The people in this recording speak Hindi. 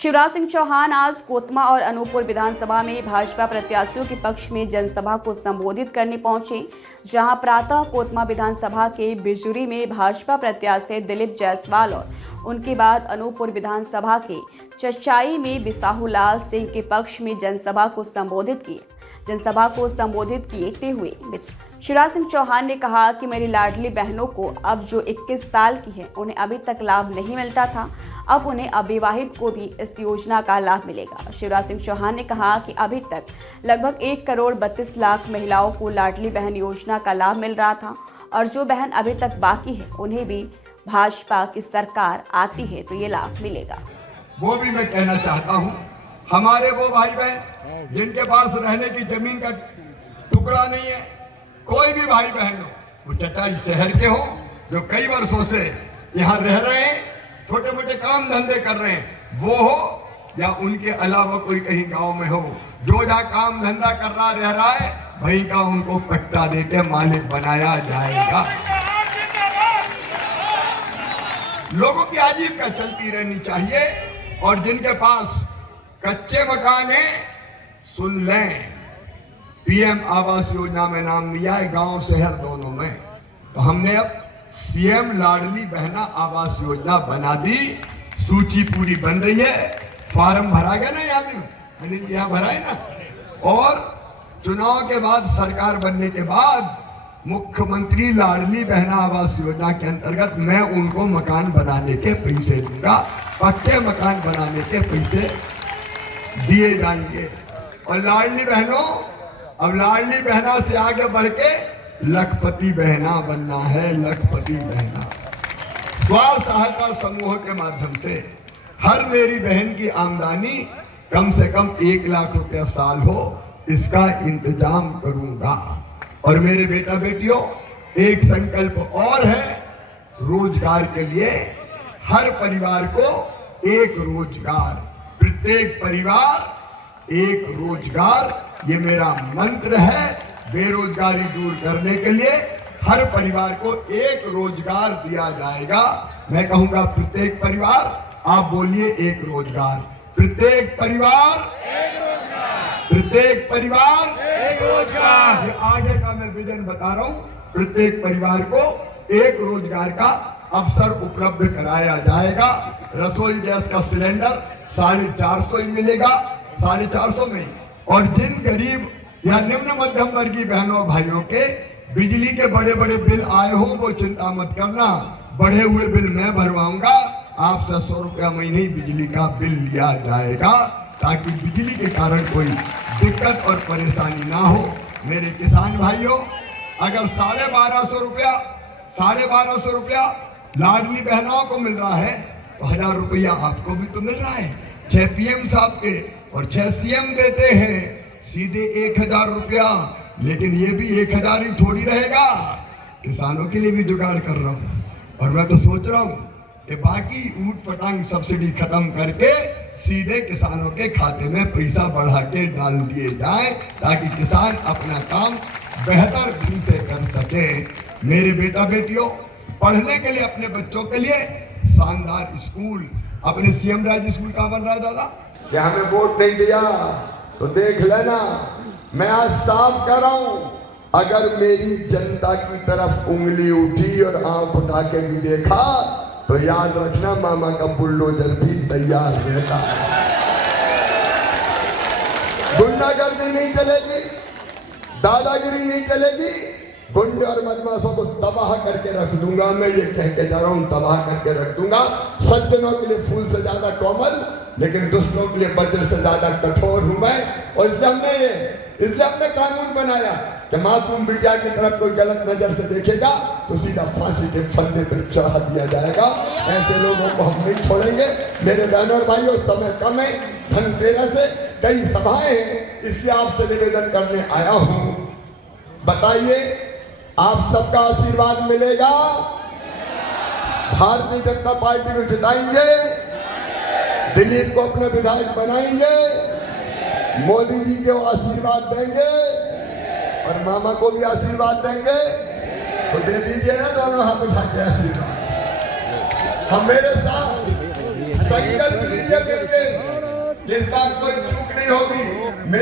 शिवराज सिंह चौहान आज कोतमा और अनूपपुर विधानसभा में भाजपा प्रत्याशियों के पक्ष में जनसभा को संबोधित करने पहुंचे, जहां प्रातः कोतमा विधानसभा के बिजुरी में भाजपा प्रत्याशी दिलीप जायसवाल और उनके बाद अनूपपुर विधानसभा के चचाई में बिसाहूलाल सिंह के पक्ष में जनसभा को संबोधित करते हुए शिवराज सिंह चौहान ने कहा कि मेरी लाडली बहनों को अब जो 21 साल की है उन्हें अभी तक लाभ नहीं मिलता था, अब उन्हें अविवाहित को भी इस योजना का लाभ मिलेगा। शिवराज सिंह चौहान ने कहा कि अभी तक लगभग 1 करोड़ 32 लाख महिलाओं को लाडली बहन योजना का लाभ मिल रहा था और जो बहन अभी तक बाकी है उन्हें भी भाजपा की सरकार आती है तो ये लाभ मिलेगा। वो भी मैं कहना चाहता हूँ, हमारे वो भाई बहन जिनके पास रहने की जमीन का टुकड़ा नहीं है, कोई भी भाई बहन हो, वो चटाई शहर के हो, जो कई वर्षों से यहाँ रह रहे हैं, छोटे मोटे काम धंधे कर रहे हैं, वो हो या उनके अलावा कोई कहीं गांव में हो, जो जहाँ काम धंधा कर रहा रह रहा है, वहीं का उनको पट्टा देके मालिक बनाया जाएगा। लोगों की आजीविका चलती रहनी चाहिए और जिनके पास कच्चे मकान है, सुन लें, पीएम आवास योजना में नाम लिया है गांव शहर दोनों में, तो हमने अब सीएम लाडली बहना आवास योजना बना दी। सूची पूरी बन रही है, फार्म भरा गया ना, यहाँ भरा है ना। और चुनाव के बाद, सरकार बनने के बाद मुख्यमंत्री लाडली बहना आवास योजना के अंतर्गत मैं उनको मकान बनाने के पैसे दूंगा, पक्के मकान बनाने के पैसे दिए जाएंगे। और लाडली बहनों, अब लाडली बहना से आगे बढ़ के लखपति बहना बनना है, लखपति बहना। स्व सहायता समूह के माध्यम से हर मेरी बहन की आमदनी कम से कम 1 लाख रुपया साल हो, इसका इंतजाम करूंगा। और मेरे बेटा बेटियों, एक संकल्प और है, रोजगार के लिए हर परिवार को एक रोजगार, प्रत्येक परिवार एक रोजगार, ये मेरा मंत्र है। बेरोजगारी दूर करने के लिए हर परिवार को एक रोजगार दिया जाएगा। मैं कहूंगा प्रत्येक परिवार, आप बोलिए एक रोजगार, प्रत्येक परिवार एक रोजगार, प्रत्येक परिवार एक रोजगार। ये आगे का मैं विजन बता रहा हूं, प्रत्येक परिवार को एक रोजगार का अवसर उपलब्ध कराया जाएगा। रसोई गैस का सिलेंडर 450 ही मिलेगा, 450 में। और जिन गरीब या निम्न मध्यम वर्गीय बहनों भाइयों के बिजली के बड़े बड़े बिल आए हो, वो चिंता मत करना, बढ़े हुए बिल मैं भरवाऊंगा। आपसे 100 रुपया महीने ही बिजली का बिल लिया जाएगा, ताकि बिजली के कारण कोई दिक्कत और परेशानी ना हो। मेरे किसान भाइयों, अगर 1250 रुपया लाडली बहनों को मिल रहा है, तो 1000 रुपया आपको भी तो मिल रहा है। 6 पीएम साहब के और 6 सीएम देते हैं सीधे 1000 रुपया, लेकिन ये भी 1000 ही थोड़ी रहेगा, किसानों के लिए भी जुगाड़ कर रहा हूँ। और मैं तो सोच रहा हूँ कि बाकी ऊट पटांग सब्सिडी खत्म करके सीधे किसानों के खाते में पैसा बढ़ा के डाल दिए जाए, ताकि किसान अपना काम बेहतर ढंग से कर सके। मेरे बेटा बेटियों, पढ़ने के लिए अपने बच्चों के लिए शानदार स्कूल, अपने सीएम राज स्कूल कहाँ बन रहा है दादा? क्या हमें वोट नहीं दिया तो देख लेना, मैं आज साफ कर रहा हूं, अगर मेरी जनता की तरफ उंगली उठी और आंख उठा के भी देखा तो याद रखना, मामा का बुलडोजर भी तैयार रहता है। गुंडागर्दी नहीं चलेगी, दादागिरी नहीं चलेगी, गुंडे और बदमाशों को तबाह करके रख दूंगा। मैं ये कह के जा रहा हूं, तबाह करके रख दूंगा। सज्जनों के लिए फूल से ज्यादा कोमल, लेकिन दुष्टों के लिए वज्र से ज्यादा कठोर हूं मैं। और इसलिए हमने कानून बनाया कि मासूम बिटिया की तरफ कोई गलत नजर से देखेगा तो सीधा फांसी के फंदे पे चढ़ा दिया जाएगा। ऐसे लोगों को हम नहीं छोड़ेंगे। मेरे बहनों और भाइयों, समय कम है, धनतेरस से कई सभाएं हैं, इसलिए आपसे निवेदन करने आया हूं। बताइए, आप सबका आशीर्वाद मिलेगा? भारतीय जनता पार्टी को जिताएंगे? दिलीप को अपने विधायक बनाएंगे? मोदी जी को आशीर्वाद देंगे और मामा को भी आशीर्वाद देंगे? तो दे दीजिए ना दोनों हाथ उठा के आशीर्वाद। हम मेरे साथ संकल्प लीजिए मिलके, इस बात कोई चूक नहीं होगी।